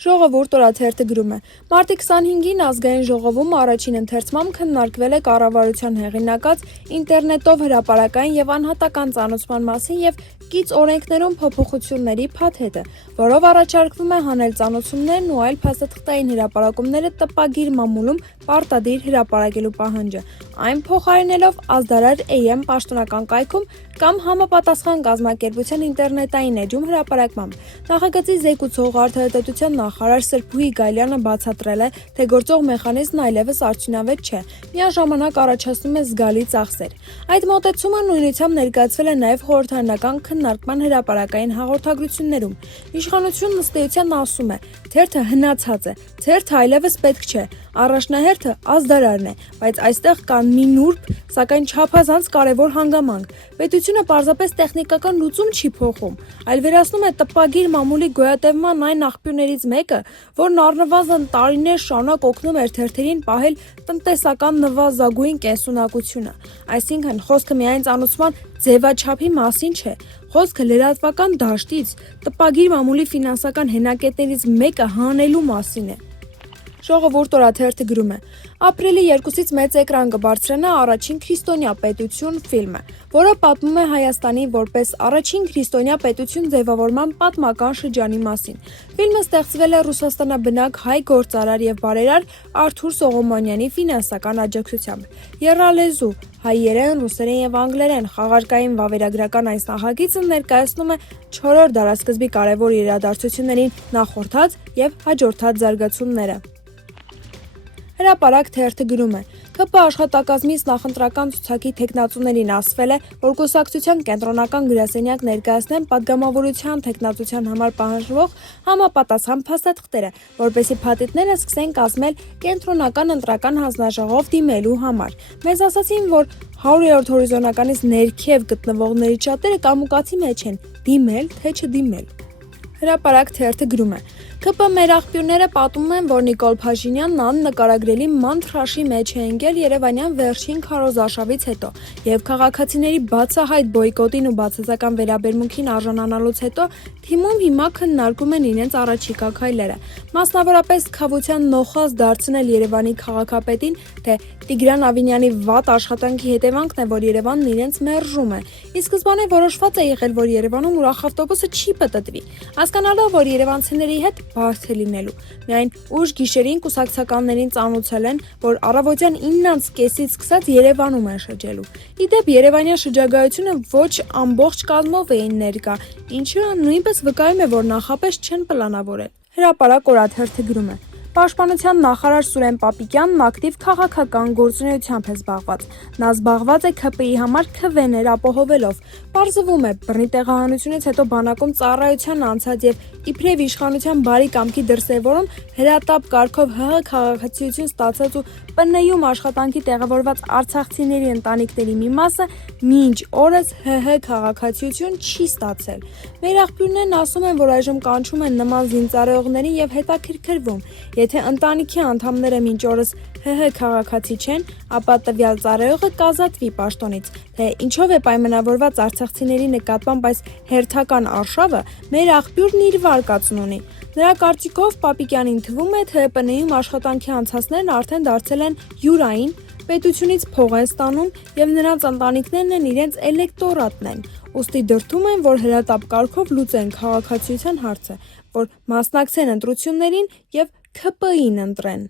Ժողովուրդ օրաթերթը գրում է. Մարտի 25-ին ազգային ժողովում առաջին ընթերցմամբ քննարկվել է կառավարության հեղինակած ինտերնետով հրապարակային եւ անհատական ծանուցման մասին եւ կից օրենքներում փոփոխությունների փաթեթը, որով առաջարկվում է հանել ծանուցումներն ու այլ փաստաթղթային հրապարակումները տպագիր մամուլում պարտադիր հրապարակելու պահանջը, այն փոխարինելով ազդարար AM պաշտոնական կայքում կամ համապատասխան կազմակերպության ինտերնետային էջում հրապարակմամբ։ Նախագծի զեկուցող արդարադատության նախարար Սրբուհի Գայլյանը բացատրել է, թե գործող մեխանիզմն այլևս արդյունավետ չէ, միաժամանակ առաջացնում է զգալի ծախսեր։ Այդ մոտեցումը նույնությամբ ներկայացվել է նաև խորհրդարանական քննարկման հրապարակային հաղորդագրություններում։ Իշխանությունն ըստ էության ասում է, թերթը հնացած է, թերթը այլևս պետք չէ, առաջնահերթը ազդարարն է, բայց այստեղ կա մի նուրբ, սակայն չափազանց կարևոր հանգամանք։ Պետությունը պարզապես տեխնիկական լուծում չի փոխում, այլ վերացնում է տպագիր մամուլի գոյատևման այն աղբյուրներից մեկը, որն առնվազն տարիներ շարունակ օգնում էր թերթերին պահել տնտեսական նվազագույն կենսունակությունը։ Այսինքն խոսքը միայն ծանուցման ձևաչափի մասին չէ, խոսքը լրատվական դաշտից, տպագիր մամուլի ֆինանսական հենակետերից մեկը հանելու մասին է։ Ժողովուրդ օրաթերթը գրում է. Ապրիլի 2-ից մեծ էկրան կբարձրանա առաջին քրիստոնյա պետություն ֆիլմը, որը պատմում է Հայաստանի որպես առաջին քրիստոնյա պետություն ձևավորման պատմական շրջանի մասին։ Ֆիլմը ստեղծվել է Ռուսաստանաբնակ հայ գործարար եւ բարերար Արթուր Սողոմոնյանի ֆինանսական աջակցությամբ։ Եռալեզու հայերեն, ռուսերեն եւ անգլերեն խաղարկային վավերագրական այս նախագիծը ներկայացնում է 4-րդ դարաշրջանի կարևոր իրադարձություններին նախորդած եւ հաջորդած զարգացումները։ Հրապարակ թերթը գրում է. ԿՊ աշխատակազմից նախընտրական ցուցակի թեկնածուներին ասվել է, որ կուսակցության կենտրոնական գրասենյակ ներկայացնեն падգամավորության թեկնածության համար պահանջվող համապատասխան փաստաթղթերը, որպեսզի փաթեթները սկսեն կազմել կենտրոնական ընտրական հանձնաժողով դիմելու համար։ Մեզ ասացին, որ 100-րդ հորիզոնականից ներքև գտնվողներից շատերը կամուկացի մեջ են՝ դիմել թե չդիմել։ Հրապարակ թերթը գրում է. ԿՊ մեր աղբյուրները պատմում են, որ Նիկոլ Փաշինյանն աննկարագրելի մանթրաշի մեջ է ընկել Երևանյան վերջին քարոզարշավից հետո եւ քաղաքացիների բացահայտ բոյկոտին ու բացասական վերաբերմունքին արժանանալուց հետո թիմում հիմա քննարկում են իրենց առաջիկա քայլերը։ Մասնավորապես քավության նոխազ դարձնել Երևանի քաղաքապետին, թե Տիգրան Ավինյանի վատ աշխատանքի հետևանքն է, որ Երևանն իրենց մերժում է։ Ի սկզբանե որոշված է եղել, որ Երևանում ուրախ ավտոբուսը չի պտտվի, հասկանալով, որ երևանցիների հետ բարդ է լինելու։ Միայն ուշ գիշերին կուսակցականներին ծանուցել են, որ առավոտյան 9:30-ից սկսած Երևանում են շրջելու։ Ի դեպ, երևանյան շրջագայությունը ոչ ամբողջ կազմով էին ներկա, ինչը նույնպես վկայում է, որ նախապես չեն պլանավորել։ Հրապարակ օրաթերթը գրում է. Պաշտպանության նախարար Սուրեն Պապիկյանն ակտիվ քաղաքական գործունեությամբ է զբաղված։ Նա զբաղված է ՔՊ-ի համար քվեներ ապահովելով։ Պարզվում է, բռնի տեղահանությունից հետո բանակում ծառայության անցած եւ իբրև իշխանության բարի կամքի դրսևորում հրատապ կարգով ՀՀ քաղաքացիություն ստացած ու ՊՆ-ում աշխատանքի տեղավորված արցախցիների ընտանիքների մի մասը մինչ օրս ՀՀ քաղաքացիություն չի ստացել։ Մեր աղբյուրներն ասում են, որ այժմ կանչում են նման զինծառայողներին եւ հետաքրքրվում, եթե ընտանիքի անդամները մինչ օրս ՀՀ քաղաքացի չեն, ապա տվյալ ծառայողը կազատվի պաշտոնից։ Թե ինչով է պայմանավորված արցախցիների նկատմամբ այս հերթական արշավը, մեր աղբյուրն իր վարկածն ունի։ Նրա կարծիքով Պապիկյանին թվում է, թե ՊՆ-ում աշխատանքի անցածներն արդեն դարձել են յուրային, պետությունից փող են ստանում եւ նրանց ընտանիքներն են իրենց էլեկտորատն են։ Ուստի դրդում են, որ հրատապ կարգով լուծեն քաղաքացիության հարցը, որ մասնակցեն ընտրություններին եւ ՔՊ-ին ընտրեն։